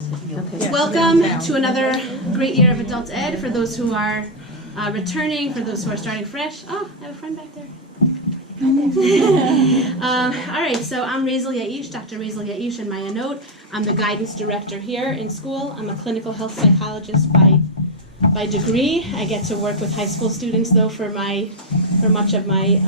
Okay. Welcome to another great year of Adult Ed for those who are returning, for those who are starting fresh. Oh, I have a friend back there. All right, so I'm Rayzel Yaish, Dr. Rayzel Yaish in my note. I'm the guidance director here in school. I'm a clinical health psychologist by degree. I get to work with high school students though for much of my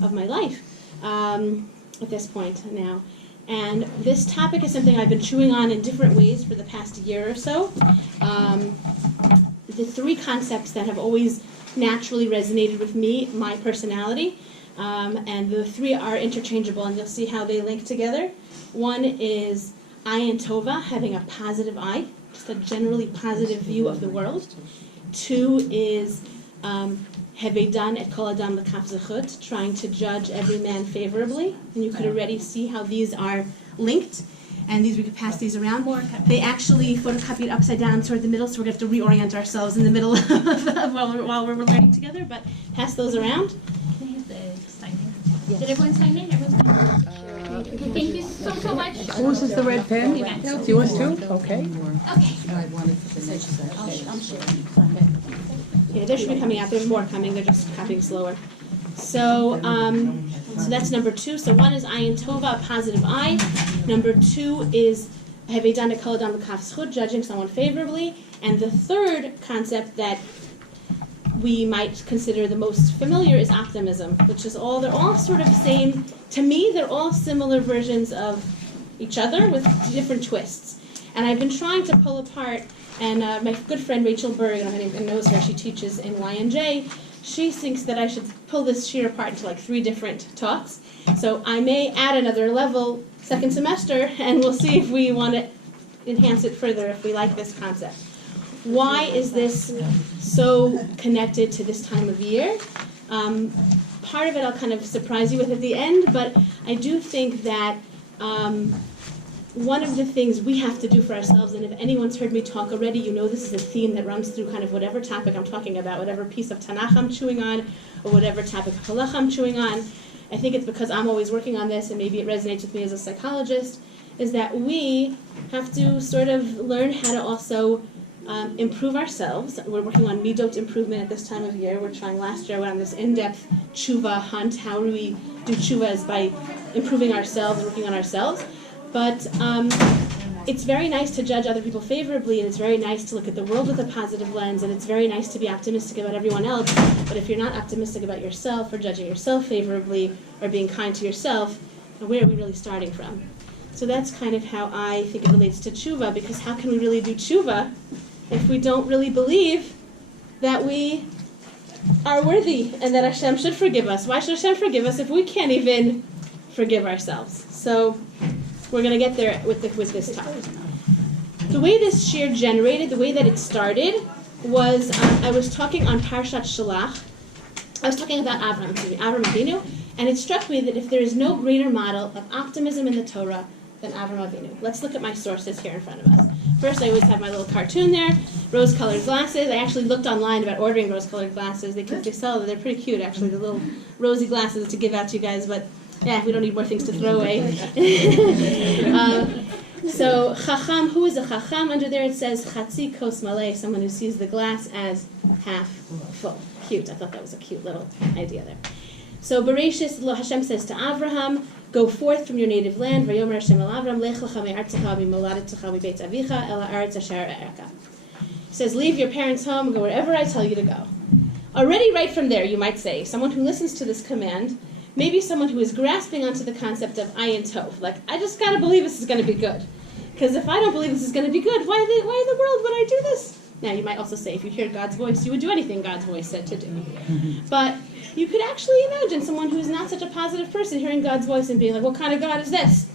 life at this point now. And this topic is something I've been chewing on in different ways for the past year or so. The three concepts that have always naturally resonated with me, my personality, and the three are interchangeable, and you'll see how they link together. One is ayin tova, having a positive eye, just a generally positive view of the world. Two is hevedan et kol adam l'kaf zechut, trying to judge every man favorably, and you could already see how these are linked. And these, we could pass these around. They actually photocopied upside down toward the middle, so we're going to have to reorient ourselves in the middle while we're learning together, but pass those around. Can I have the sign in? Yes. Did everyone sign in? Everyone's okay, thank you so much. Whose is the red pen? It's yours too? Okay. Okay. I'll share. Yeah, they should be coming out. There's more coming. They're just copying slower. So that's number two. So one is ayin tova, positive eye. Number two is hevedan et kol adam l'kaf zechut, judging someone favorably. And the third concept that we might consider the most familiar is optimism, which is they're all sort of same. To me, they're all similar versions of each other with different twists. And I've been trying to pull apart, and my good friend Rachel Berg, and anyone knows her, she teaches in YNJ, she thinks that I should pull this sheet apart into like 3 different talks. So I may add another level second semester, and we'll see if we want to enhance it further, if we like this concept. Why is this so connected to this time of year? Part of it I'll kind of surprise you with at the end, but I do think that one of the things we have to do for ourselves, and if anyone's heard me talk already, you know this is a theme that runs through kind of whatever topic I'm talking about, whatever piece of Tanakh I'm chewing on, or whatever topic of Halakha I'm chewing on. I think it's because I'm always working on this, and maybe it resonates with me as a psychologist, is that we have to sort of learn how to also improve ourselves. We're working on midot improvement at this time of year. We're trying, last year I went on this in-depth tshuva hunt. How do we do tshuva is by improving ourselves, working on ourselves. But it's very nice to judge other people favorably, and it's very nice to look at the world with a positive lens, and it's very nice to be optimistic about everyone else. But if you're not optimistic about yourself, or judging yourself favorably, or being kind to yourself, where are we really starting from? So that's kind of how I think it relates to tshuva, because how can we really do tshuva if we don't really believe that we are worthy and that Hashem should forgive us? Why should Hashem forgive us if we can't even forgive ourselves? So we're going to get there with this topic. The way this shir generated, the way that it started, was I was talking on Parshat Shalach. I was talking about Avram Avinu, and it struck me that if there is no greater model of optimism in the Torah than Avram Avinu. Let's look at my sources here in front of us. First, I always have my little cartoon there, rose-colored glasses. I actually looked online about ordering rose-colored glasses. They sell them. They're pretty cute, actually, the little rosy glasses to give out to you guys, but yeah, we don't need more things to throw away. So, Chacham, who is a Chacham? Under there it says, Chatzi kos maleh, someone who sees the glass as half full. Cute. I thought that was a cute little idea there. So, Bereshis, Hashem says to Avraham, go forth from your native land. Vayomer Hashem el Avram, lech lecha me'artzecha mimoladetzecha mibeit avicha el ha'aretz asher e'ereka. He says, leave your parents' home and go wherever I tell you to go. Already right from there, you might say, someone who listens to this command, maybe someone who is grasping onto the concept of ayin tov, like, I just got to believe this is going to be good. Because if I don't believe this is going to be good, why in the world would I do this? Now, you might also say, if you hear God's voice, you would do anything God's voice said to do. But you could actually imagine someone who's not such a positive person hearing God's voice and being like, what kind of God is this?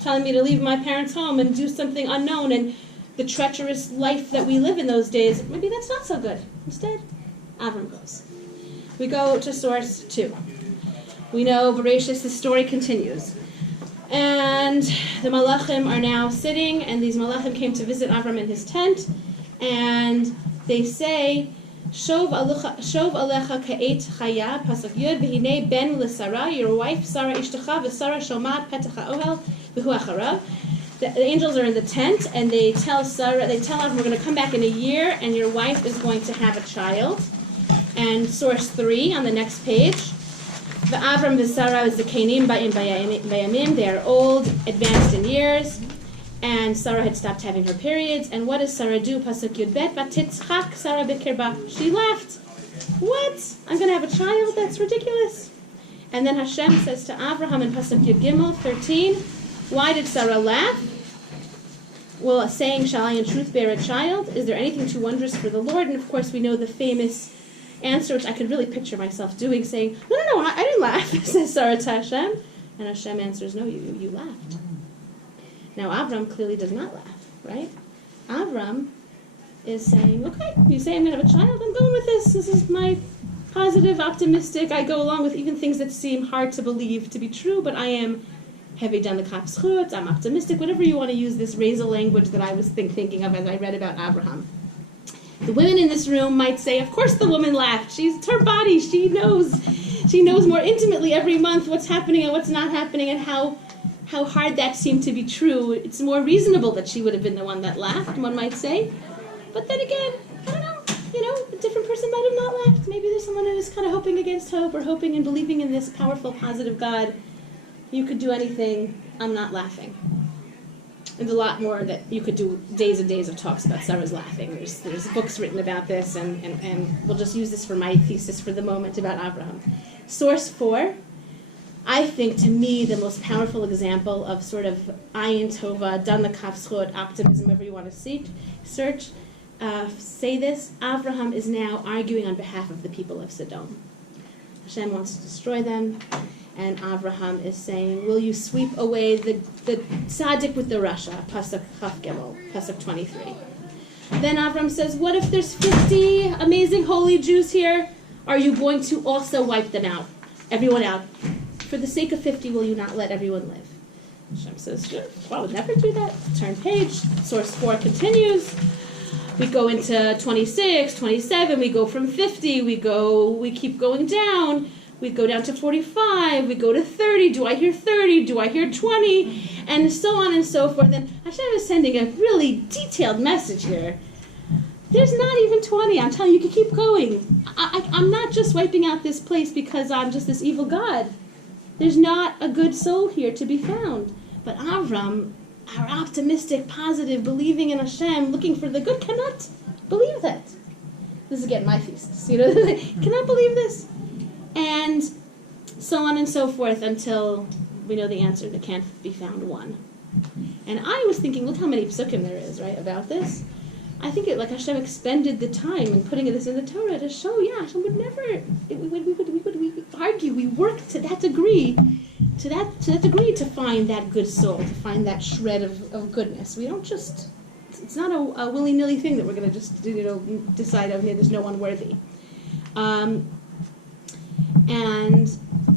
Telling me to leave my parents' home and do something unknown, and the treacherous life that we live in those days, maybe that's not so good. Instead, Avram goes. We go to source 2. We know, Bereshis, the story continues. And the Malachim are now sitting, and these Malachim came to visit Avram in his tent, and they say, Shov alecha ka'et chaya, pasuk yud, v'hinei ben l'Sara, your wife Sarah ishtecha, v'Sara shomat petach ha'ohel, v'hu acharav. the angels are in the tent, and they tell Avram, we're going to come back in a year, and your wife is going to have a child. And source 3 on the next page. Avram v'Sara zekanim bayamim. They are old, advanced in years, and Sarah had stopped having her periods. And what does Sarah do? Pasuk Yud Bet. Vatitzchak Sarah b'kirba. She laughed. What? I'm going to have a child? That's ridiculous. And then Hashem says to Abraham in Pasuk Yud Gimel 13, why did Sarah laugh? Well, saying, shall I in truth bear a child? Is there anything too wondrous for the Lord? And of course we know the famous answer, which I could really picture myself doing, saying, no, I didn't laugh, says Sarah to Hashem. And Hashem answers, no, you laughed. Now Avram clearly does not laugh, right? Avram is saying, okay, you say I'm going to have a child, I'm going with this. This is my positive, optimistic. I go along with even things that seem hard to believe to be true, but I am heavy down the kapschut, I'm optimistic, whatever you want to use this Rayzel language that I was thinking of as I read about Abraham. The women in this room might say, of course the woman laughed. It's her body. She knows more intimately every month what's happening and what's not happening and how hard that seemed to be true. It's more reasonable that she would have been the one that laughed, one might say. But then again, I don't know, a different person might have not laughed. Maybe there's someone who's kind of hoping against hope or hoping and believing in this powerful, positive God. You could do anything. I'm not laughing. There's a lot more that you could do, days and days of talks about Sarah's laughing. There's books written about this, and we'll just use this for my thesis for the moment about Abraham. Source 4, I think, to me, the most powerful example of sort of ayin tova, dan l'kafschot, optimism, whatever you want to search, say this, Abraham is now arguing on behalf of the people of Sodom. Hashem wants to destroy them. And Avraham is saying, will you sweep away the tzaddik with the rasha? Pasuk Chaf Gimel, Pasuk 23. Then Avram says, what if there's 50 amazing holy Jews here? Are you going to also wipe them out? Everyone out. For the sake of 50, will you not let everyone live? Hashem says, sure, I would never do that. Turn page. Source 4 continues. We go into 26, 27, we go from 50, we keep going down. We go down to 45, we go to 30, do I hear 30, do I hear 20, and so on and so forth. And Hashem is sending a really detailed message here. There's not even 20, I'm telling you, you can keep going. I'm not just wiping out this place because I'm just this evil God. There's not a good soul here to be found. But Avram, our optimistic, positive, believing in Hashem, looking for the good, cannot believe that. This is again my thesis, cannot believe this. And so on and so forth until we know the answer that can't be found one. And I was thinking, look how many psukim there is, right, about this. I think Hashem expended the time in putting this in the Torah to show, Hashem would never, we would argue, we work to that degree, to find that good soul, to find that shred of goodness. We don't just, it's not a willy-nilly thing that we're going to just, decide, there's no one worthy. And,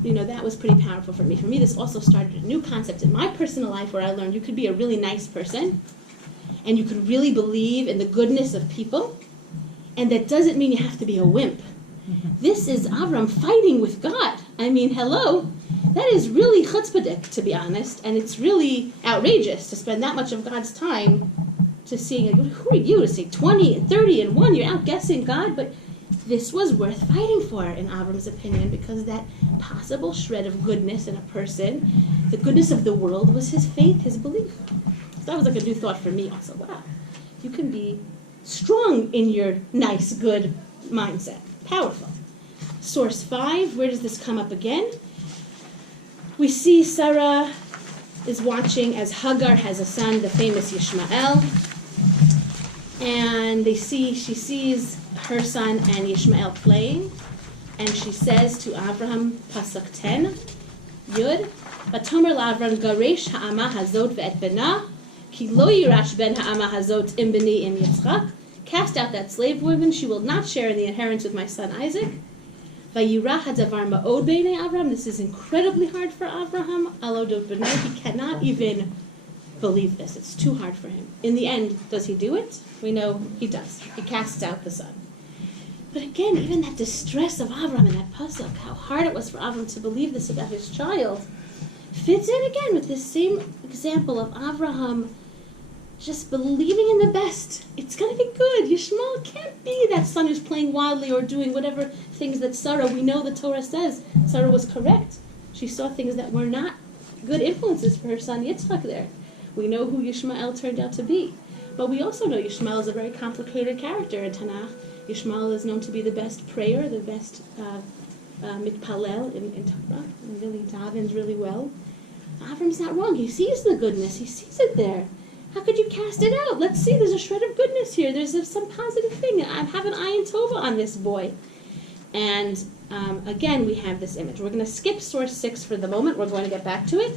that was pretty powerful for me. For me, this also started a new concept in my personal life where I learned you could be a really nice person and you could really believe in the goodness of people, and that doesn't mean you have to be a wimp. This is Avram fighting with God. I mean, hello. That is really chutzpahdik, to be honest, and it's really outrageous to spend that much of God's time to seeing, who are you to say 20 and 30 and 1, you're outguessing God, but this was worth fighting for, in Avram's opinion, because that possible shred of goodness in a person, the goodness of the world, was his faith, his belief. So that was like a new thought for me also. Wow, you can be strong in your nice, good mindset. Powerful. Source 5, where does this come up again? We see Sarah is watching as Hagar has a son, the famous Yishmael, and she sees her son and Yishmael playing, and she says to Avraham, Pasuk 10, Yud, Vatomer la'Avram garesh ha'ama hazot ve'et bena, ki lo yirash ben ha'ama hazot im beni im Yitzchak, cast out that slave woman, she will not share in the inheritance with my son Isaac. Vayirah hadavar ma'od b'nei Avram, this is incredibly hard for Avraham, alodot b'nei, he cannot even believe this, it's too hard for him. In the end, does he do it? We know he does. He casts out the son. But again, even that distress of Avram in that pasuk, how hard it was for Avram to believe this about his child, fits in again with this same example of Avraham just believing in the best. It's going to be good. Yishmael can't be that son who's playing wildly or doing whatever things that Sarah, we know the Torah says, Sarah was correct. She saw things that were not good influences for her son Yitzchak there. We know who Yishmael turned out to be. But we also know Yishmael is a very complicated character in Tanakh. Yishmael is known to be the best prayer, the best mitpalel in Torah, and really davens really well. Avram's not wrong. He sees the goodness. He sees it there. How could you cast it out? Let's see. There's a shred of goodness here. There's some positive thing. I have an ayin tova on this boy. And again, we have this image. We're going to skip source 6 for the moment. We're going to get back to it.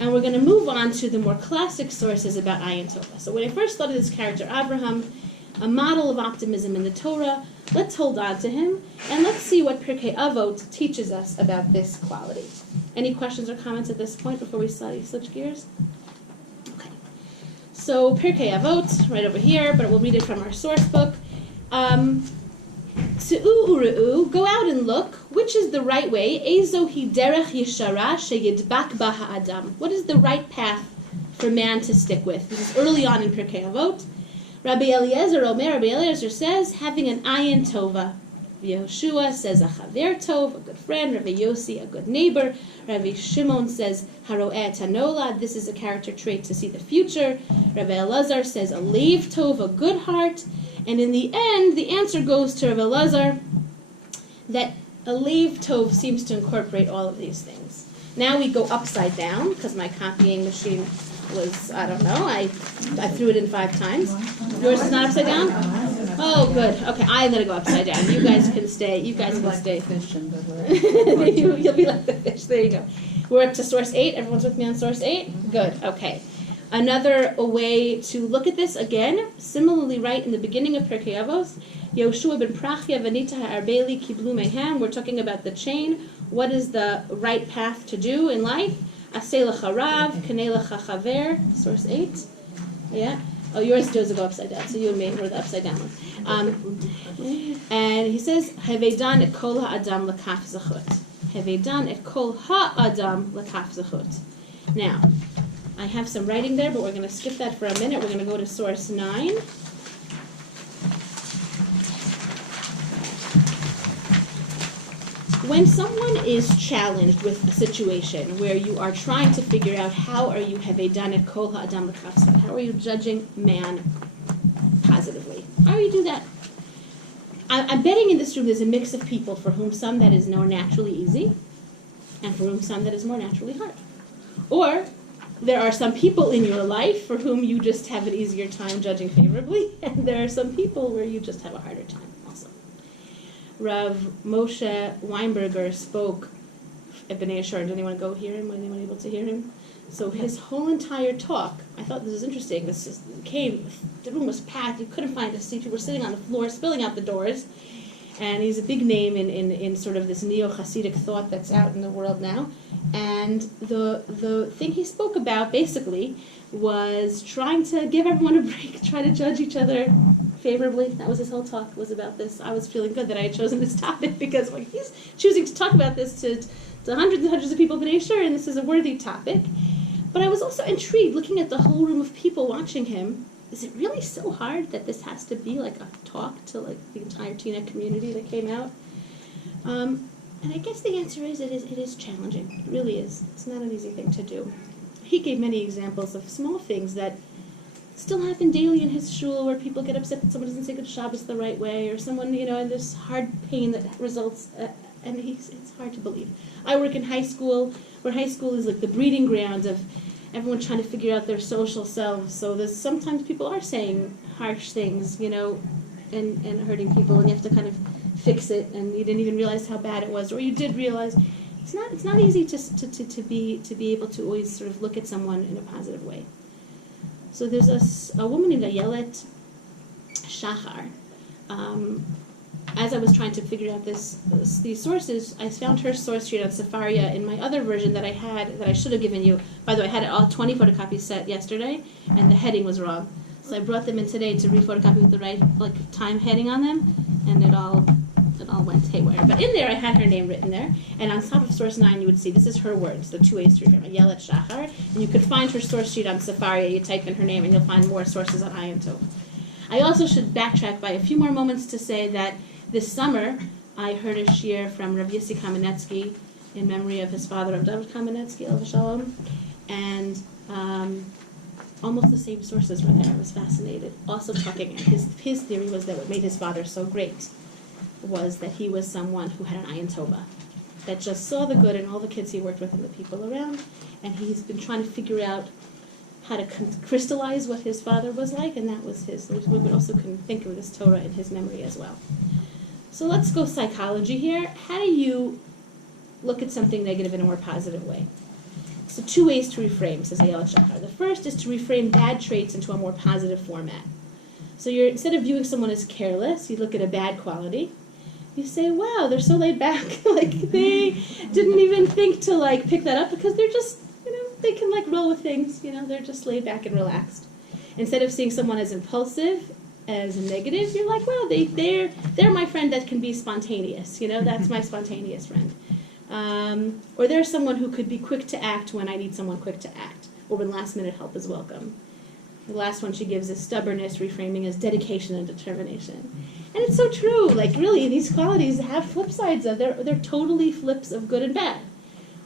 And we're going to move on to the more classic sources about ayin tova. So when I first thought of this character, Abraham, a model of optimism in the Torah, let's hold on to him. And let's see what Pirkei Avot teaches us about this quality. Any questions or comments at this point before we switch gears? So Pirkei Avot, right over here, but we'll read it from our source book. Tzu'u u're'u, go out and look. Which is the right way? Ezo hi derech yeshara sheyidbak ba ha'adam. What is the right path for man to stick with? This is early on in Pirkei Avot. Rabbi Eliezer says, having an ayin tova. Yehoshua says a chaver tov, a good friend. Rabbi Yossi, a good neighbor. Rabbi Shimon says haro'eh tanolad. This is a character trait to see the future. Rabbi Elazar says a leiv tov, a good heart. And in the end, the answer goes to Rabbi Elazar that a leiv tov seems to incorporate all of these things. Now we go upside down because my copying machine was, I don't know, I threw it in 5 times. Yours is not upside down? Oh, good. Okay, I'm going to go upside down. You guys can stay. You guys can stay. You'll be like the fish. There you go. We're up to source 8. Everyone's with me on source 8? Good. Okay. Another way to look at this, again, similarly right in the beginning of Pirkei Avos, Yehoshua ben Prachia v'nita ha'arbeli kiblu mehem. We're talking about the chain. What is the right path to do in life? Aseh lecha rav, kaneh lecha chaver. Source 8. Yeah. Oh, yours does go upside down, so you and me were the upside down one. And he says, Hevedan et kol ha'adam lekaf zachut. Hevedan et kol ha'adam lekaf zachut. Now, I have some writing there, but we're going to skip that for a minute. We're going to go to source 9. When someone is challenged with a situation where you are trying to figure out how are you hevedan et kol ha'adam lekaf zachut, how are you judging man positively? How do you do that? I'm betting in this room there's a mix of people for whom some that is more naturally easy and for whom some that is more naturally hard. Or there are some people in your life for whom you just have an easier time judging favorably, and there are some people where you just have a harder time also. Rav Moshe Weinberger spoke at B'nai Yeshar. Did anyone go hear him? Was anyone able to hear him? So his whole entire talk, I thought this was interesting. This just came, the room was packed. You couldn't find a seat. People were sitting on the floor, spilling out the doors. And he's a big name in sort of this neo-Hasidic thought that's out in the world now. And the thing he spoke about, basically, was trying to give everyone a break, try to judge each other favorably. That was his whole talk, was about this. I was feeling good that I had chosen this topic, because when he's choosing to talk about this to hundreds and hundreds of people, B'nai Yeshar, and this is a worthy topic. But I was also intrigued, looking at the whole room of people watching him. Is it really so hard that this has to be like a talk to like the entire Tina community that came out? And I guess the answer is it is challenging. It really is. It's not an easy thing to do. He gave many examples of small things that still happen daily in his shul, where people get upset that someone doesn't say good Shabbos the right way, or someone, and there's hard pain that results, and it's hard to believe. I work in high school, where high school is like the breeding ground of everyone trying to figure out their social selves. So there's sometimes people are saying harsh things, and hurting people, and you have to kind of fix it, and you didn't even realize how bad it was, or you did realize. It's not easy to be able to always sort of look at someone in a positive way. So there's a woman named Ayelet Shachar. As I was trying to figure out these sources, I found her source sheet on Sefaria in my other version that I had, that I should have given you. By the way, I had it all 20 photocopies set yesterday, and the heading was wrong. So I brought them in today to re-photocopy with the right time heading on them, and it all it all went haywire. But in there, I had her name written there, and on top of source 9, you would see this is her words, the 2 ways to reframe. Ayelet Shachar, and you could find her source sheet on Safari. You type in her name, and you'll find more sources on Ayin Tov. I also should backtrack by a few more moments to say that this summer, I heard a shiur from Rav Yossi Kamenetsky in memory of his father, Rav David Kamenetsky, Alav Shalom, and almost the same sources were there. I was fascinated. Also talking, his theory was that what made his father so great was that he was someone who had an ayin tova, that just saw the good in all the kids he worked with and the people around, and he's been trying to figure out how to crystallize what his father was like, and that was his. We would also can think of this Torah in his memory as well. So let's go psychology here. How do you look at something negative in a more positive way? So 2 ways to reframe, says Ayelet Shachar. The first is to reframe bad traits into a more positive format. So instead of viewing someone as careless, you look at a bad quality. You say, wow, they're so laid back. Like, they didn't even think to, like, pick that up because they're just, they can, like, roll with things. They're just laid back and relaxed. Instead of seeing someone as impulsive, as a negative, you're like, well, they're my friend that can be spontaneous. That's my spontaneous friend. Or there's someone who could be quick to act when I need someone quick to act, or when last-minute help is welcome. The last one she gives is stubbornness, reframing as dedication and determination. And it's so true. Like, really, these qualities have flip sides of they're totally flips of good and bad.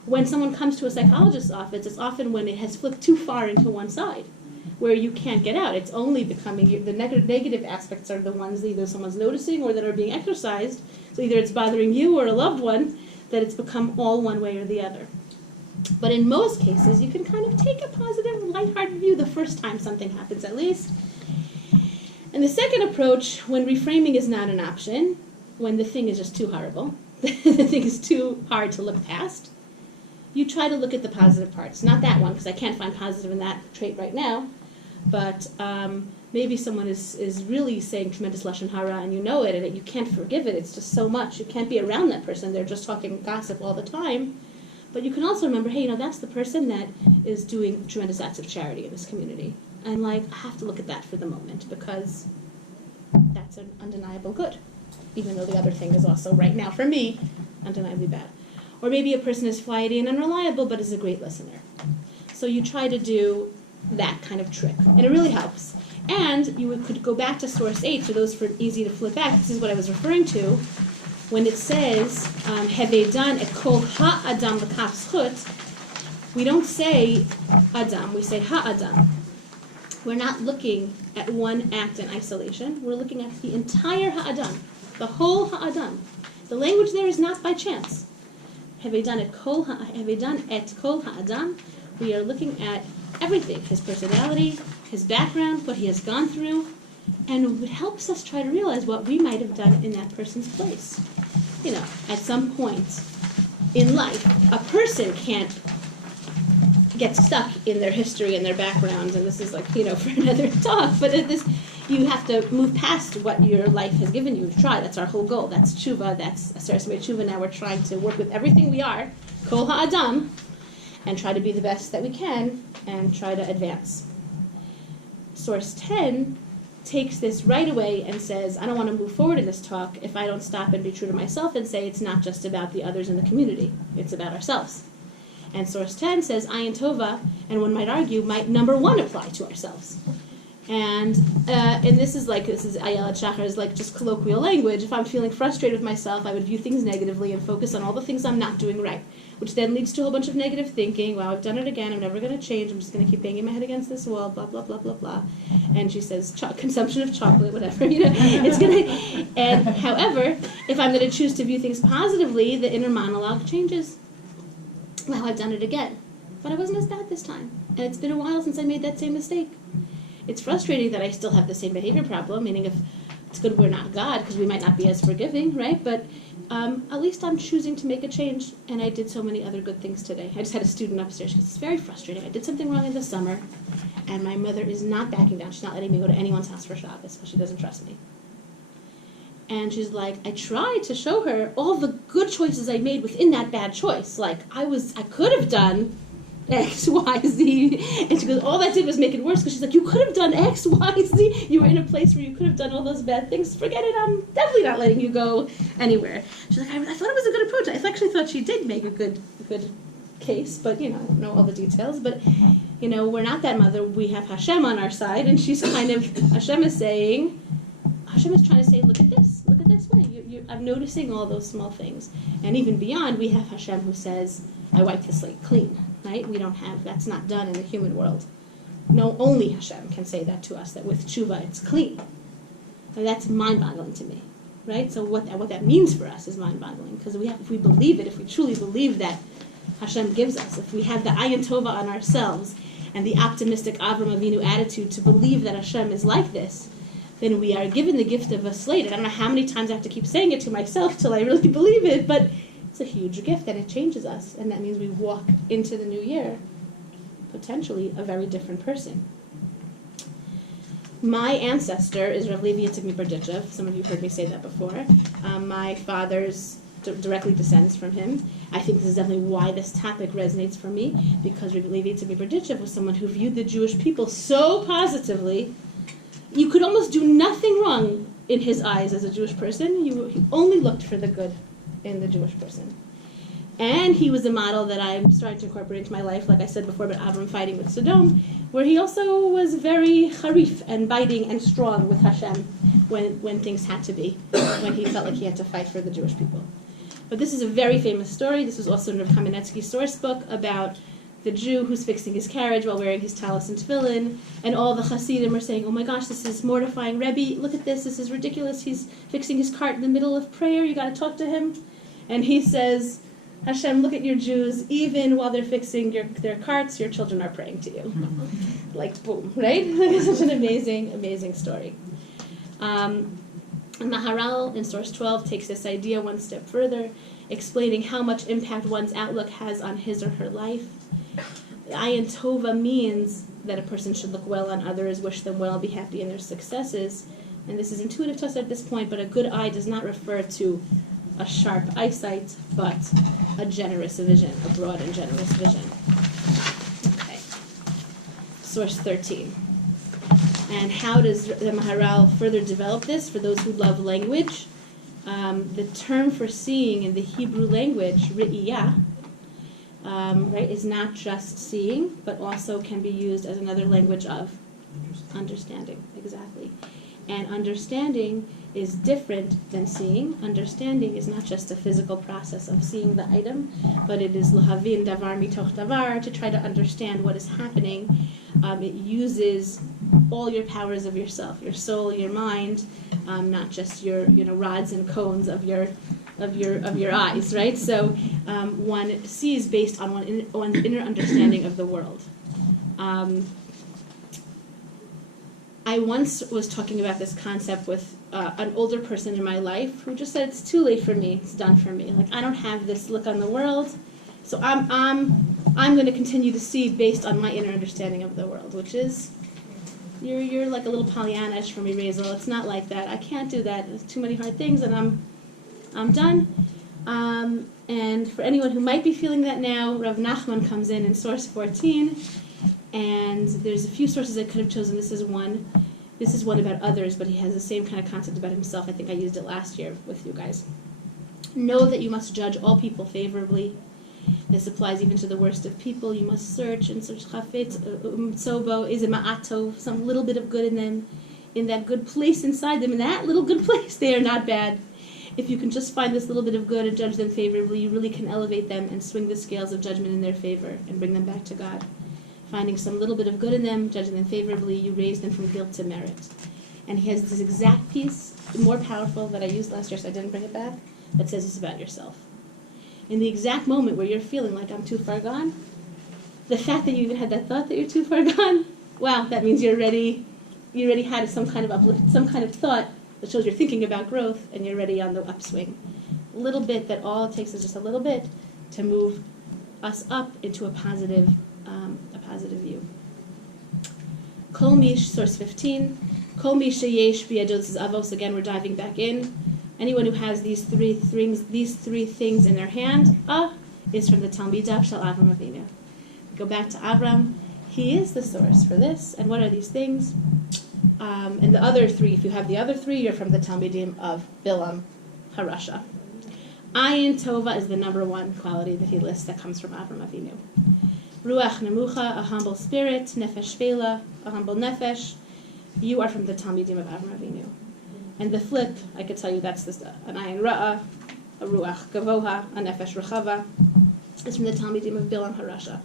When someone comes to a psychologist's office, it's often when it has flipped too far into one side, where you can't get out. It's only becoming, the negative aspects are the ones that either someone's noticing or that are being exercised. So either it's bothering you or a loved one, that it's become all one way or the other. But in most cases, you can kind of take a positive, lighthearted view the first time something happens, at least. And the second approach, when reframing is not an option, when the thing is just too horrible, the thing is too hard to look past, you try to look at the positive parts. Not that one, because I can't find positive in that trait right now, but maybe someone is really saying tremendous lashon hara and you know it, and you can't forgive it. It's just so much. You can't be around that person. They're just talking gossip all the time. But you can also remember, hey, that's the person that is doing tremendous acts of charity in this community. And, I have to look at that for the moment because that's an undeniable good, even though the other thing is also, right now, for me, undeniably bad. Or maybe a person is flighty and unreliable but is a great listener. So you try to do that kind of trick, and it really helps. And you could go back to source 8, for those for easy to flip back. This is what I was referring to when it says, Heve dan et kol ha-adam l'kaf zchut. We don't say adam, we say ha-adam. We're not looking at one act in isolation. We're looking at the entire ha-adam, the whole ha-adam. The language there is not by chance. Heve dan et kol ha-adam. We are looking at everything, his personality, his background, what he has gone through, and it helps us try to realize what we might have done in that person's place. At some point in life, a person can't get stuck in their history and their backgrounds, and this is for another talk, but you have to move past what your life has given you. Try, that's our whole goal. That's tshuva, that's Aseret Tshuva. Now we're trying to work with everything we are, kol ha'adam, and try to be the best that we can, and try to advance. Source 10 takes this right away and says, I don't want to move forward in this talk if I don't stop and be true to myself and say it's not just about the others in the community, it's about ourselves. And source 10 says, ayin tova, and one might argue, might number 1 apply to ourselves. And this is Ayelet Shachar's just colloquial language. If I'm feeling frustrated with myself, I would view things negatively and focus on all the things I'm not doing right, which then leads to a whole bunch of negative thinking. Wow, I've done it again. I'm never going to change. I'm just going to keep banging my head against this wall. Blah blah blah blah blah. And she says, consumption of chocolate, whatever. It's gonna. And however, if I'm going to choose to view things positively, the inner monologue changes. Wow, I've done it again, but I wasn't as bad this time, and it's been a while since I made that same mistake. It's frustrating that I still have the same behavior problem, meaning if it's good we're not God, because we might not be as forgiving, right? But at least I'm choosing to make a change, and I did so many other good things today. I just had a student upstairs. She goes, it's very frustrating. I did something wrong in the summer, and my mother is not backing down. She's not letting me go to anyone's house for Shabbos because she doesn't trust me. And she's like, I tried to show her all the good choices I made within that bad choice. I could have done X, Y, Z. And she goes, all that did was make it worse, because she's like, you could have done X, Y, Z. You were in a place where you could have done all those bad things. Forget it, I'm definitely not letting you go anywhere. She's like, I thought it was a good approach. I actually thought she did make a good case, but, I don't know all the details. But, we're not that mother. We have Hashem on our side, and she's Hashem is trying to say, look at this way. I'm noticing all those small things. And even beyond, we have Hashem who says, I wipe the slate clean, right? That's not done in the human world. No, only Hashem can say that to us, that with tshuva it's clean. And that's mind-boggling to me, right? So what that means for us is mind-boggling, because if we believe it, if we truly believe that Hashem gives us, if we have the ayin tova on ourselves and the optimistic Avram Avinu attitude to believe that Hashem is like this, then we are given the gift of a slate. And I don't know how many times I have to keep saying it to myself till I really believe it, but it's a huge gift, and it changes us. And that means we walk into the new year, potentially a very different person. My ancestor is Rav Levi Yitzchak Berditchev. Some of you heard me say that before. My father's directly descends from him. I think this is definitely why this topic resonates for me, because Rav Levi Yitzchak Berditchev was someone who viewed the Jewish people so positively. You could almost do nothing wrong in his eyes as a Jewish person. He only looked for the good in the Jewish person. And he was a model that I'm starting to incorporate into my life, like I said before, about Avram fighting with Sodom, where he also was very harif and biting and strong with Hashem when things had to be, when he felt like he had to fight for the Jewish people. But this is a very famous story. This was also in Rav Kamenetsky's source book about the Jew who's fixing his carriage while wearing his talis and tefillin, and all the Hasidim are saying, oh my gosh, this is mortifying. Rebbe, look at this is ridiculous. He's fixing his cart in the middle of prayer. You got to talk to him. And he says, Hashem, look at your Jews. Even while they're fixing their carts, your children are praying to you. Like, boom, right? It's such an amazing, amazing story. Maharal in source 12 takes this idea one step further, explaining how much impact one's outlook has on his or her life. Ayin Tova means that a person should look well on others, wish them well, be happy in their successes. And this is intuitive to us at this point, but a good eye does not refer to a sharp eyesight, but a generous vision, a broad and generous vision. Okay. Source 13. And how does the Maharal further develop this for those who love language? The term for seeing in the Hebrew language, ri'iyah, right, is not just seeing, but also can be used as another language of understanding. Exactly. And understanding is different than seeing. Understanding is not just a physical process of seeing the item, but it is lahavin davar mitoch davar, to try to understand what is happening. It uses all your powers of yourself, your soul, your mind, not just your rods and cones of your eyes, right? So one sees based on one's inner understanding of the world. I once was talking about this concept with an older person in my life who just said, it's too late for me, it's done for me. Like, I don't have this look on the world, so I'm going to continue to see based on my inner understanding of the world, which is, you're like a little Pollyanna-ish for me, Rayzel. It's not like that. I can't do that. There's too many hard things, and I'm done. And for anyone who might be feeling that now, Rav Nachman comes in source 14, and there's a few sources I could have chosen. This is one about others, but he has the same kind of concept about himself. I think I used it last year with you guys. Know that you must judge all people favorably. This applies even to the worst of people. You must search and search chafetz, tzobo, is a ma'atov, some little bit of good in them, in that good place inside them. In that little good place, they are not bad. If you can just find this little bit of good and judge them favorably, you really can elevate them and swing the scales of judgment in their favor and bring them back to God. Finding some little bit of good in them, judging them favorably, you raise them from guilt to merit. And he has this exact piece, more powerful, that I used last year, so I didn't bring it back, that says this about yourself. In the exact moment where you're feeling like I'm too far gone, the fact that you even had that thought that you're too far gone, wow, that means you already had some kind of uplift, some kind of thought that shows you're thinking about growth and you're already on the upswing. A little bit, that all it takes is just a little bit to move us up into a positive view. Kol mish, source 15. Kol mish yesh biyado. This is avos again. We're diving back in. Anyone who has these three things in their hand, is from the Talmid Daf Shel Avram Avinu. Go back to Avram. He is the source for this. And what are these things? And the other three, if you have the other three, you're from the Talmidim of Bilam Harasha. Ayin Tova is the number one quality that he lists that comes from Avram Avinu. Ruach Nemucha, a humble spirit. Nefesh Shvela, a humble nefesh. You are from the Talmidim of Avram Avinu. And the flip, I could tell you that's this, an Ayin Ra'ah, a Ruach Gavoha, a Nefesh Rechava, is from the Talmidim of Bilam Harasha.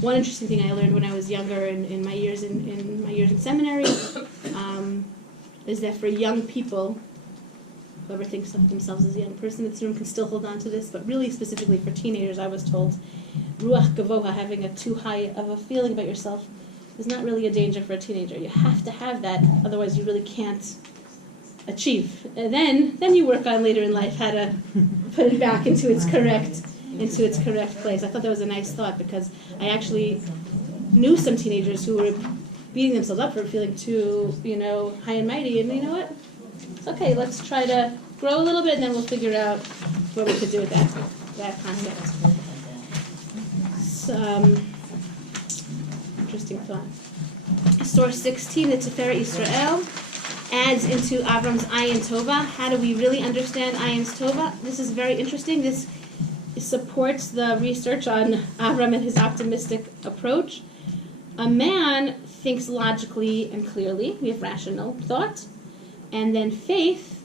One interesting thing I learned when I was younger in my years in seminary is that for young people, whoever thinks of themselves as a young person in this room can still hold on to this, but really specifically for teenagers, I was told, Ruach Gavoha, having a too high of a feeling about yourself, is not really a danger for a teenager. You have to have that, otherwise you really can't achieve. And then you work on later in life how to put it back into its correct place. I thought that was a nice thought because I actually knew some teenagers who were beating themselves up for feeling too, high and mighty. And you know what? It's okay. Let's try to grow a little bit, and then we'll figure out what we could do with that concept. Interesting thought. Source 16, the Tiferet Yisrael, adds into Avram's Ayin Tova. How do we really understand Ayin Tova? This is very interesting. This supports the research on Avram and his optimistic approach. A man thinks logically and clearly. We have rational thought. And then faith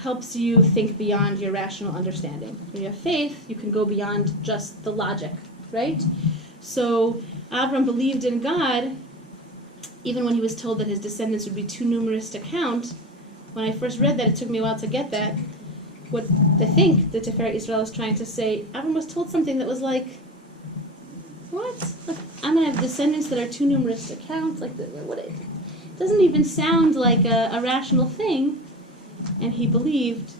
helps you think beyond your rational understanding. When you have faith, you can go beyond just the logic, right? So Avram believed in God even when he was told that his descendants would be too numerous to count. When I first read that, it took me a while to get that. What I think the Tiferet Yisrael is trying to say, Avram was told something that was like, what? Like, I'm going to have descendants that are too numerous to count? Like, what? It doesn't even sound like a rational thing. And he believed,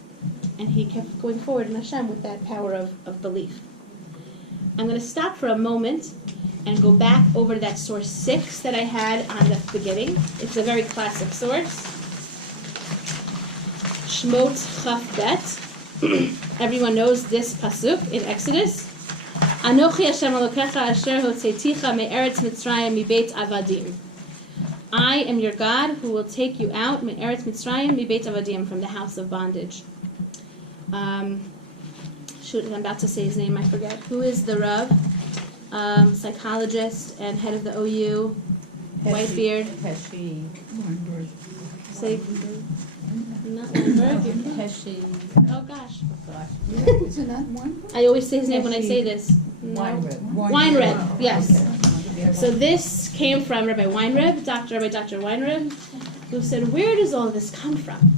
and he kept going forward in Hashem with that power of belief. I'm going to stop for a moment and go back over to that source 6 that I had on the beginning. It's a very classic source. Shmot Chaf Bet. Everyone knows this pasuk in Exodus. Anochi Hashem Elokecha asher hotzeiticha me'eretz Mitzrayim mibeit avadim. I am your God who will take you out me'eretz Mitzrayim mibeit avadim, from the house of bondage. I'm about to say his name, I forget. Who is the Rav? Psychologist and head of the OU, white beard. Pesci. Say, not Weinberg. Pesci. Oh gosh. Is it not one? I always say his name when I say this. No. Weinreb, yes. Okay. So this came from Rabbi Weinreb, Dr. Weinreb, who said, where does all this come from?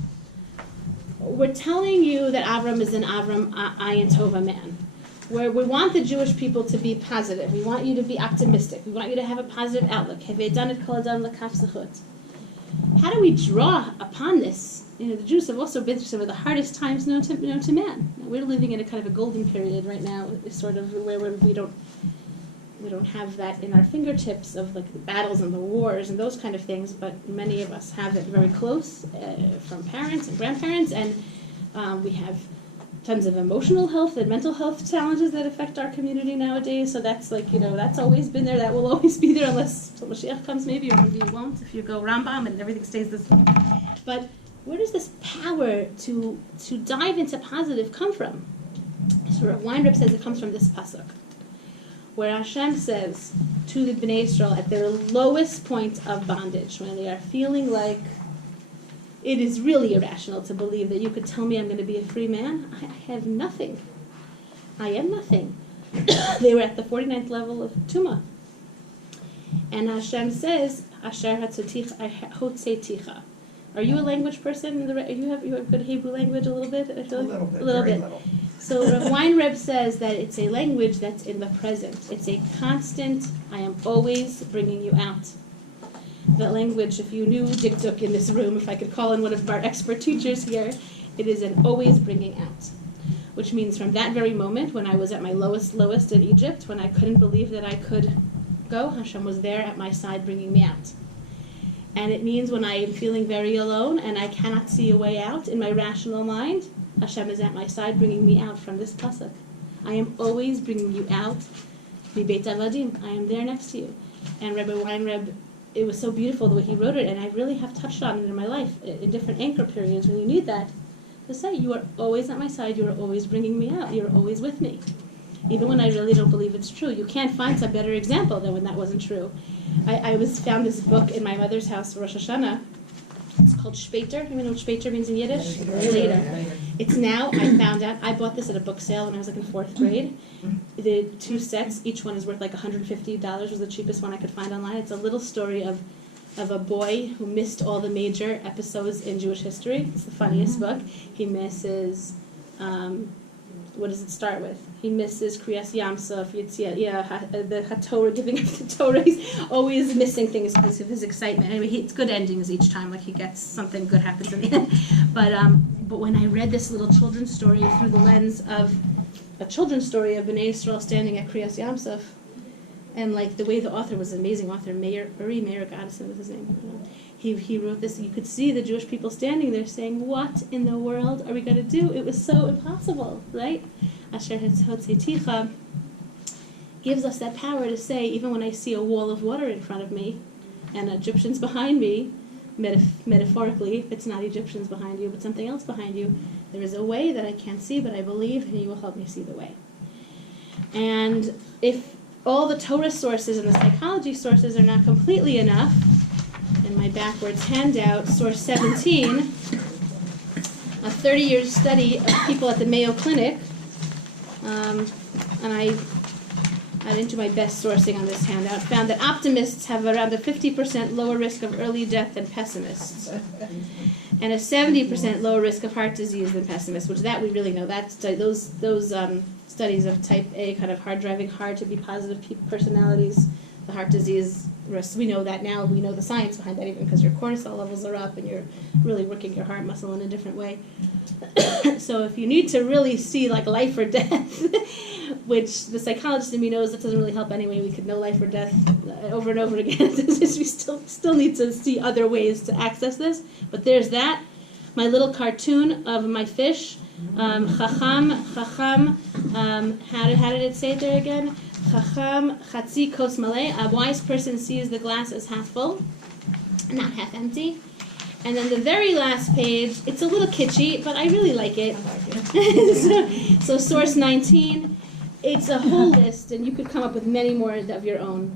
We're telling you that Avram is an Avram Ayin Tova man. Where we want the Jewish people to be positive. We want you to be optimistic. We want you to have a positive outlook. How do we draw upon this? The Jews have also been through some of the hardest times known to man. We're living in a kind of a golden period right now, sort of where we don't have that in our fingertips of like the battles and the wars and those kind of things, but many of us have it very close from parents and grandparents, and we have tons of emotional health and mental health challenges that affect our community nowadays. So that's that's always been there. That will always be there unless Mashiach comes, maybe, or maybe it won't if you go Rambam and everything stays the same. But where does this power to dive into positive come from? So Rav Weinreb says it comes from this pasuk, where Hashem says to the Bnei Israel at their lowest point of bondage, when they are feeling like it is really irrational to believe that you could tell me I'm going to be a free man. I have nothing. I am nothing. They were at the 49th level of Tumah. And Hashem says, Asher hotzeiticha. Are you a language person? You have good Hebrew language a little bit? I feel like? A little bit. So Rav Weinreb says that it's a language that's in the present. It's a constant, I am always bringing you out. That language, if you knew Dikduk in this room, if I could call in one of our expert teachers here, it is an always bringing out. Which means from that very moment, when I was at my lowest in Egypt, when I couldn't believe that I could go, Hashem was there at my side bringing me out. And it means when I am feeling very alone and I cannot see a way out in my rational mind, Hashem is at my side bringing me out from this pasuk. I am always bringing you out Mi Beit Avadim, I am there next to you. And Rebbe Weinreb, it was so beautiful the way he wrote it, and I really have touched on it in my life in different anchor periods when you need that, to say, you are always at my side, you are always bringing me out, you're always with me. Even when I really don't believe it's true. You can't find a better example than when that wasn't true. I found this book in my mother's house for Rosh Hashanah. It's called Speter. You know what Speter means in Yiddish? Later. It's now, I found out, I bought this at a book sale when I was like in 4th grade. The 2 sets, each one is worth like $150, was the cheapest one I could find online. It's a little story of a boy who missed all the major episodes in Jewish history. It's the funniest book. He misses, what does it start with? He misses Kriyas Yamsuf, the HaTorah, giving up the Torah. He's always missing things because of his excitement. Anyway, it's good endings each time, like he gets something good happens in the end. But when I read this little children's story through the lens of a children's story of Bnei Yisrael standing at Kriyas Yamsuf, and like the way the author was an amazing author, Meir Goddison was his name. He wrote this, you could see the Jewish people standing there saying, what in the world are we going to do? It was so impossible, right? Asher Hotzeiticha gives us that power to say, even when I see a wall of water in front of me and Egyptians behind me, metaphorically, if it's not Egyptians behind you, but something else behind you, there is a way that I can't see, but I believe, and you will help me see the way. And if all the Torah sources and the psychology sources are not completely enough, in my backwards handout, source 17, a 30-year study of people at the Mayo Clinic, and I didn't do my best sourcing on this handout, found that optimists have around a 50% lower risk of early death than pessimists, and a 70% lower risk of heart disease than pessimists, which that we really know. Those studies of type A, kind of hard-driving, hard-to-be positive personalities, the heart disease risk, we know that now. We know the science behind that even because your cortisol levels are up and you're really working your heart muscle in a different way. So if you need to really see like life or death, which the psychologist in me knows that doesn't really help anyway, we could know life or death over and over again. We still need to see other ways to access this. But there's that. My little cartoon of my fish, Chacham, how did it say it there again? Chacham chatzi kos maleh. A wise person sees the glass as half full, not half empty. And then the very last page, it's a little kitschy, but I really like it. So source 19, it's a whole list, and you could come up with many more of your own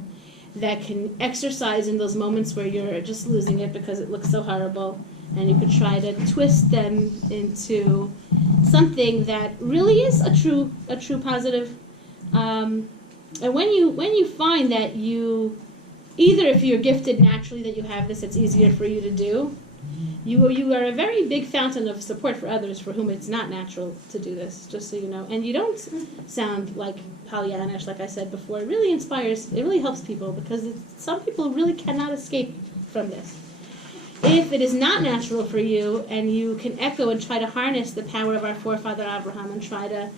that can exercise in those moments where you're just losing it because it looks so horrible. And you could try to twist them into something that really is a true positive. And when you find that you, either if you're gifted naturally that you have this, it's easier for you to do. You are a very big fountain of support for others for whom it's not natural to do this, just so you know. And you don't sound like Pollyannish, like I said before. It really inspires, it really helps people because some people really cannot escape from this. If it is not natural for you and you can echo and try to harness the power of our forefather Abraham and try to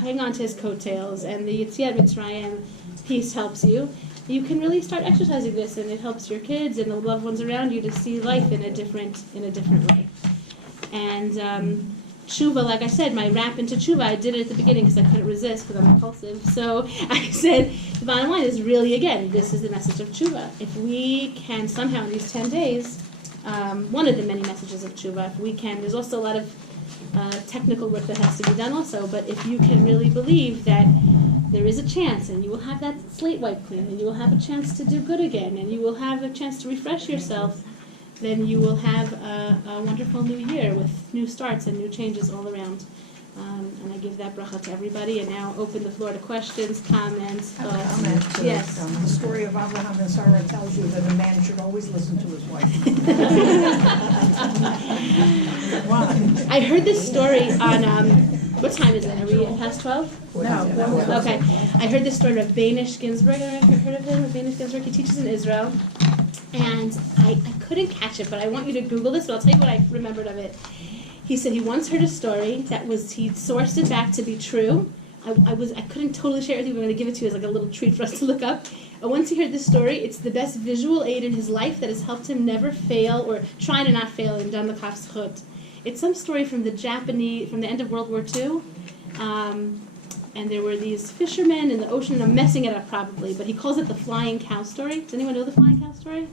hang on to his coattails and the Yetziat Mitzrayim piece helps you, you can really start exercising this, and it helps your kids and the loved ones around you to see life in a different way. And tshuva, like I said, my rap into tshuva, I did it at the beginning because I couldn't resist because I'm impulsive. So I said, the bottom line is really, again, this is the message of tshuva. If we can somehow in these 10 days, one of the many messages of tshuva, if we can, there's also a lot of technical work that has to be done also, but if you can really believe that there is a chance, and you will have that slate wiped clean, and you will have a chance to do good again, and you will have a chance to refresh yourself, then you will have a wonderful new year with new starts and new changes all around. And I give that bracha to everybody, and now open the floor to questions, comments, thoughts. Comment. Yes. The story of Abraham and Sarah tells you that a man should always listen to his wife. Why? I heard this story on, what time is it? Are we past 12? No. Okay. I heard this story of Banish Ginsburg. I don't know if you've heard of him. Banish Ginsburg. He teaches in Israel. And I couldn't catch it, but I want you to Google this, but I'll tell you what I remembered of it. He said he once heard a story that was, he sourced it back to be true. I couldn't totally share it with you, but I'm going to give it to you as like a little treat for us to look up. And once he heard this story, it's the best visual aid in his life that has helped him never fail or try to not fail in Dan L'Kaf Zchut. It's some story from the end of World War II. and there were these fishermen in the ocean, and I'm messing it up probably, but he calls it the flying cow story. Does anyone know the flying cow story?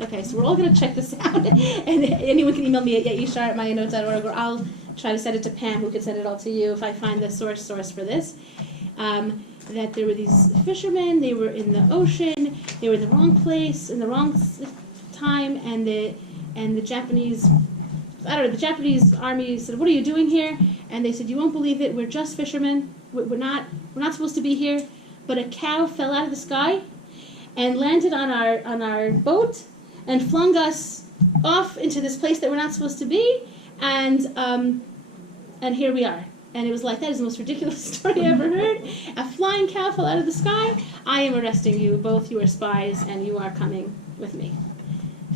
Okay, so we're all going to check this out, and anyone can email me at yaish@mayanote.org, or I'll try to send it to Pam, who can send it all to you if I find the source for this. That there were these fishermen, they were in the ocean, they were in the wrong place, in the wrong time, and the Japanese, the Japanese army said, "What are you doing here?" And they said, "You won't believe it, we're just fishermen, we're not supposed to be here." But a cow fell out of the sky and landed on our boat and flung us off into this place that we're not supposed to be, and here we are. And it was like, that is the most ridiculous story I ever heard. A flying cow fell out of the sky. I am arresting you. Both you are spies, and you are coming with me.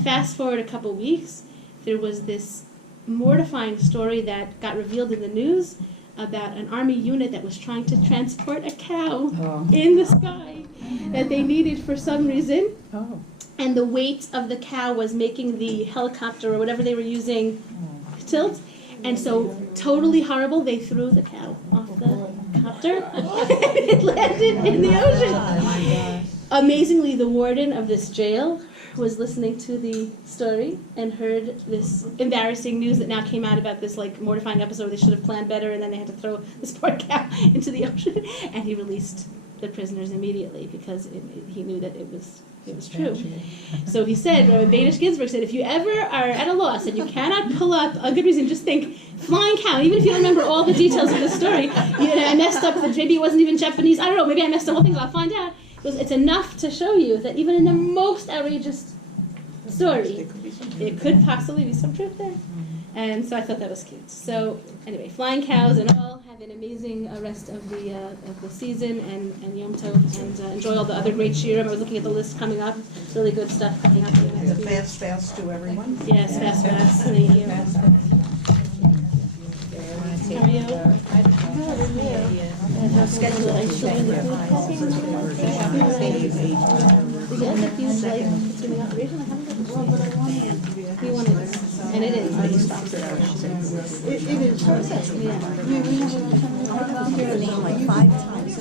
Fast forward a couple weeks, there was this mortifying story that got revealed in the news about an army unit that was trying to transport a cow in the sky that they needed for some reason. Oh. And the weight of the cow was making the helicopter or whatever they were using tilt. And so, totally horrible, they threw the cow off the copter. It landed in the ocean. Amazingly, the warden of this jail was listening to the story and heard this embarrassing news that now came out about this like mortifying episode. They should have planned better, and then they had to throw this poor cow into the ocean. And he released the prisoners immediately because he knew that it was true. So he said, Banish Ginsburg said, if you ever are at a loss and you cannot pull up a good reason, just think flying cow. Even if you don't remember all the details of the story, I messed up. Maybe it wasn't even Japanese. I don't know. Maybe I messed the whole thing. I'll find out. It's enough to show you that even in the most outrageous story, it could possibly be some truth there. And so I thought that was cute. So anyway, flying cows and all, have an amazing rest of the season and Yom Tov, and enjoy all the other great shiurim. I was looking at the list coming up. Really good stuff coming up. Fast to everyone. Yes, fast. Thank you. How are you? And it is. It is. Like 5 times.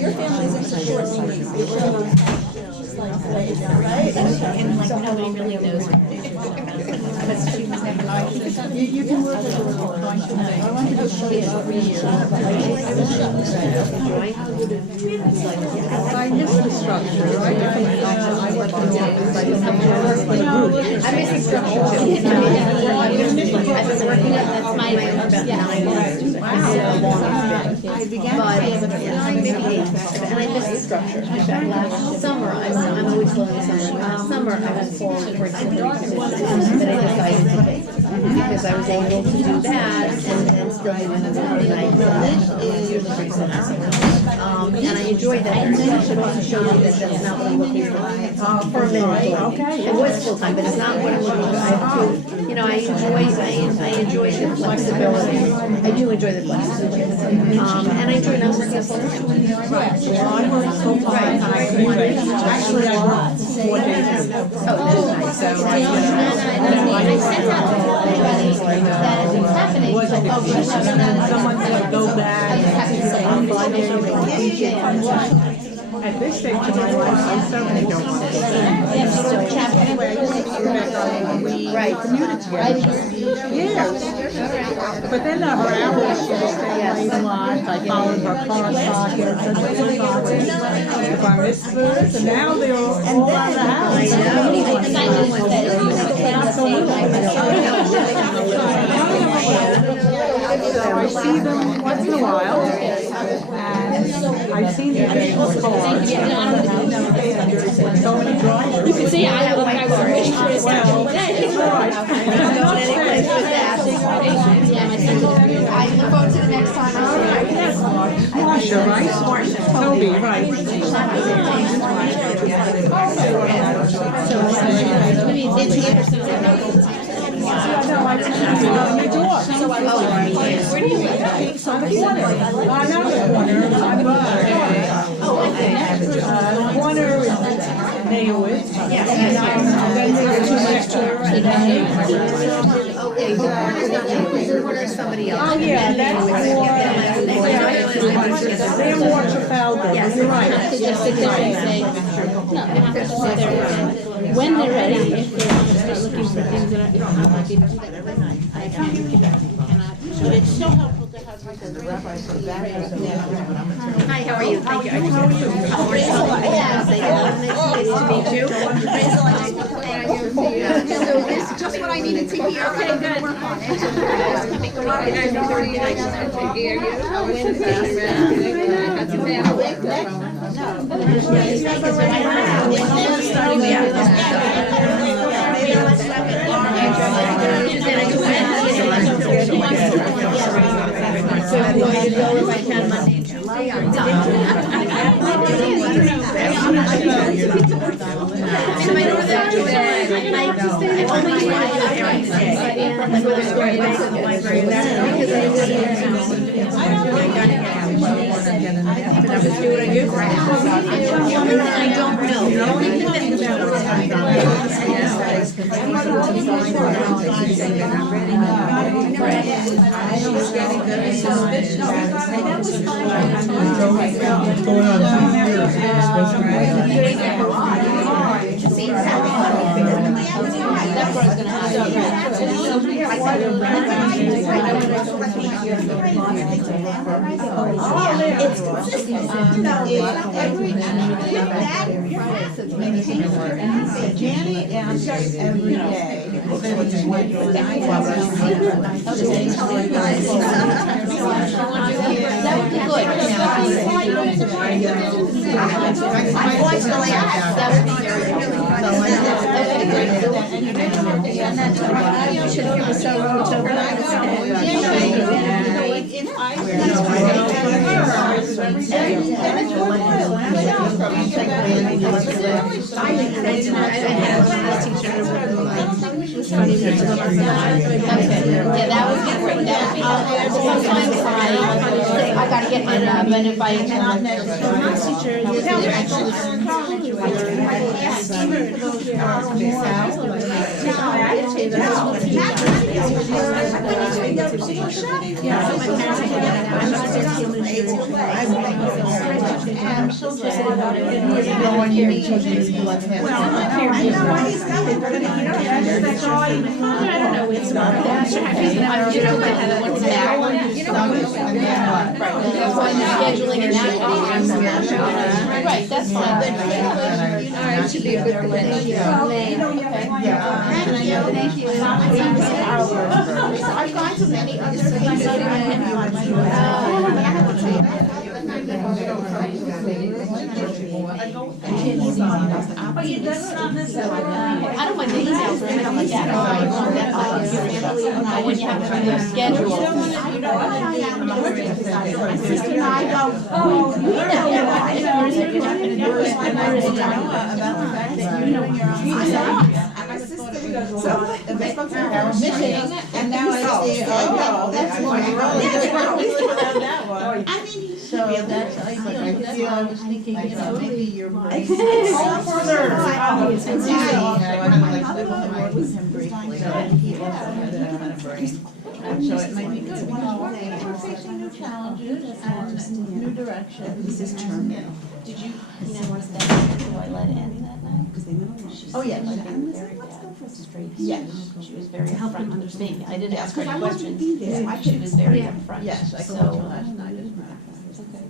Your family's in support. Right? And like nobody really knows. You can work with her. I want to show you every year. I miss the structure, right? I went to the office. I miss the structure too. I've been working at that's my I began to see it, and I miss the structure. Summer, I'm always slow in the summer. Summer, I went forward for some reason that I decided to take. Because I was able to do that and then still do another night. It's usually pretty simple. And I enjoyed that. And then I should also show you that that's not what I'm looking for a minute. Okay. It was full time, but it's not what I'm looking for. I have to, I enjoy the flexibility. I do enjoy the flexibility. And I enjoy not working full time. Right. Well, I work full time. Actually, I work 4 days. Oh, that's nice. So, I sent out to everybody that it's happening. Someone to go back. At this stage of my life, I certainly don't want to. right. Yeah. But then her hours, she was staying late a lot. I followed her car sockets and the bar mitzvahs, and now they're all out of the house. So I see them once in a while, and I've seen the additional cars. So many drivers. You can see I was adventurous all day. I look forward to the next time. Marsha, right? Toby, right. Where do you live? Corner is Naywitz. Then there's 2 next to her. Okay, the corner's not Naywitz. for somebody else. Oh, yeah, that's more, they're more Trafalgar, Yes. you're right. Have to just sit there and say, no, they have to just sit there and say, when they're ready, if they want to start looking for things that are, I'm happy to do that. I can't give that, cannot. But it's so helpful to have because the rabbi said that. Hi, how are you? Thank you. Nice to meet you. So this is just what I needed to hear. Okay, good. Work on it. So I'm going to go if I can Monday and Tuesday. I'm done. It's consistent. Janny answers every day. Yeah, that would be great, that would be helpful. Sometimes I gotta get my, but if I cannot math teacher, they're actually scheduling and that. Right, that's fine. It should be a good connection. Thank you. I've gone to many other I don't mind the emails or anything like that, but when you have to do your schedule. My sister and I go, oh, we know why. And my sister goes, so they spoke to her mission, and now I see, oh, that's more. I mean, So that's ideal, that's why I was thinking, maybe you're right. So I with him briefly, and he also had that kind of brain. So it might be good. We're facing new challenges and new directions. This is term now. Did you, who I let in that night? Oh, yes. Yes. She was very upfront with me. I didn't ask her any questions. She was very upfront. Yes, I So, called her last night as well. okay.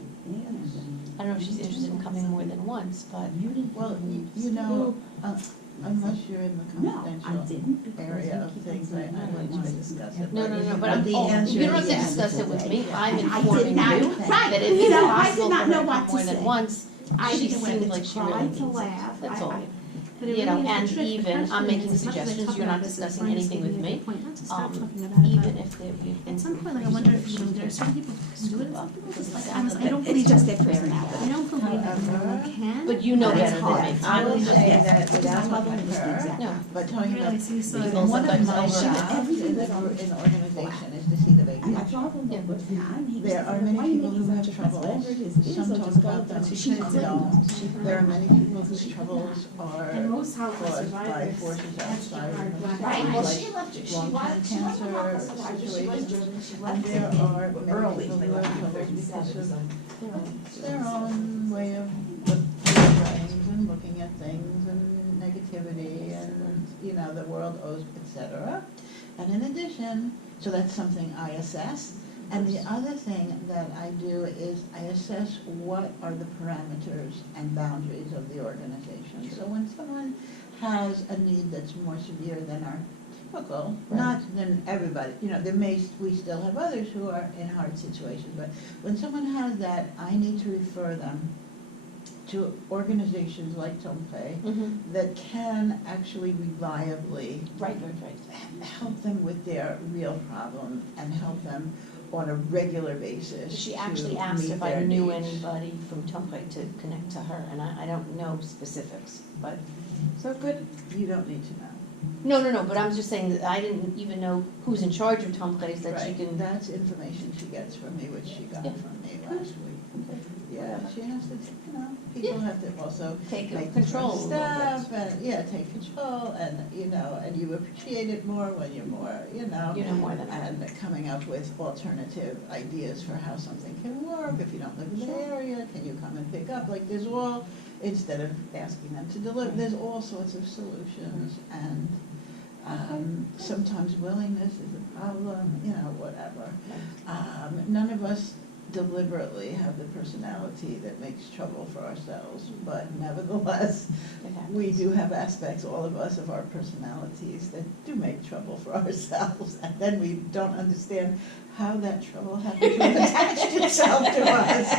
I don't know if she's interested in coming more than once, but. Well, you know, unless you're in the confidential area of things, I like to discuss it. No, but The you answer don't have is to yes. discuss it with me. I'm informing not. you Right. that if You it's know, I possible did not for her know to what come to more than say. once, I she didn't want seemed to like she try really to needs it. laugh. That's all. But it You know, really is and the trick. The even, question I'm making is, as much as I suggestions, talk you're about not this, discussing Brian's anything with giving me. a point not to stop talking about it, Even but if you've been. at some point, like, I wonder if, there are certain people who can do it, some people just, like, I don't It's believe just that. their personality. I don't believe that everyone can. But you know better than me. I will say that without talking to her, No. but talking about, Really, see, so one of sometimes my over- jobs in the organization is to see the big picture. There are many people who have troubles. Some talk about them because they don't. There are many people whose troubles are most houses caused survive by this. forces outside of themselves, Right, well, like she left it, she long-term was cancer situations. And there are many people who have troubles because of their own way of looking at things and looking at things and negativity and, you know, the world owes, et cetera. And in addition, so that's something I assess. And the other thing that I do is I assess what are the parameters and boundaries of the organization. So when someone has a need that's more severe than our typical, not than everybody, you know, we still have others who are in hard situations, but when someone has that, I need to refer them to organizations like Tompe that can actually reliably help them with their real problem and help them on a regular basis. She to actually asked meet if I their knew needs. anybody from Tumpe to connect to her, and I don't know specifics, but, so good. You don't need to know. No, but I'm just saying that I didn't even know who's in charge of Tumpe's that she Right, can. that's information she gets from me, which she got Yeah. from me last week. Yeah, she has to, you know, people have to also Take make control a little bit. stuff and, yeah, take control and, you know, and you appreciate it more when you're more, you know. You know more than I. And coming up with alternative ideas for how something can work. If you don't live in the area, can you come and pick up? Like there's all, instead of asking them to deliver, there's all sorts of solutions. And sometimes willingness is a problem, you know, whatever. None of us deliberately have the personality that makes trouble for ourselves, but nevertheless, we do have aspects, all of us, of our personalities that do make trouble for ourselves, and then we don't understand how that trouble happened to have attached itself to us.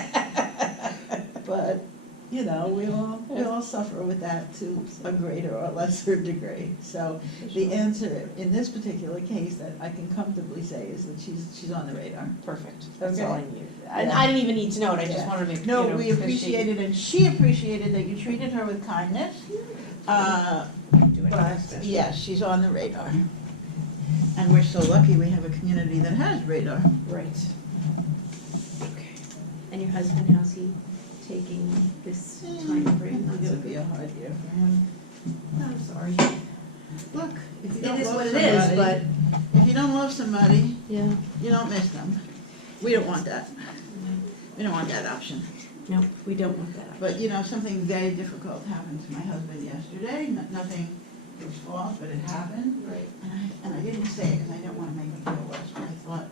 But, you know, we all suffer with that to a greater or lesser degree. So the answer in this particular case that I can comfortably say is that she's on the radar. Perfect, that's Okay. all I needed. I didn't even need to know it, I just Yeah. wanted to make, No, you know, we because appreciated, and she appreciated that you treated her with kindness. But, yeah, she's on the radar. And we're so lucky we have a community that has radar. Right. Okay. And your husband, how's he taking this time frame? It's gonna be a hard year for him. I'm sorry. Look, if you It don't is love what it is, somebody, but, if you don't love somebody, yeah, you don't miss them. We don't want that. We don't want that option. no, we don't want that. But, you know, something very difficult happened to my husband yesterday, nothing his fault, but it happened. Right. And I didn't say it because I didn't want to make him feel worse, but I thought,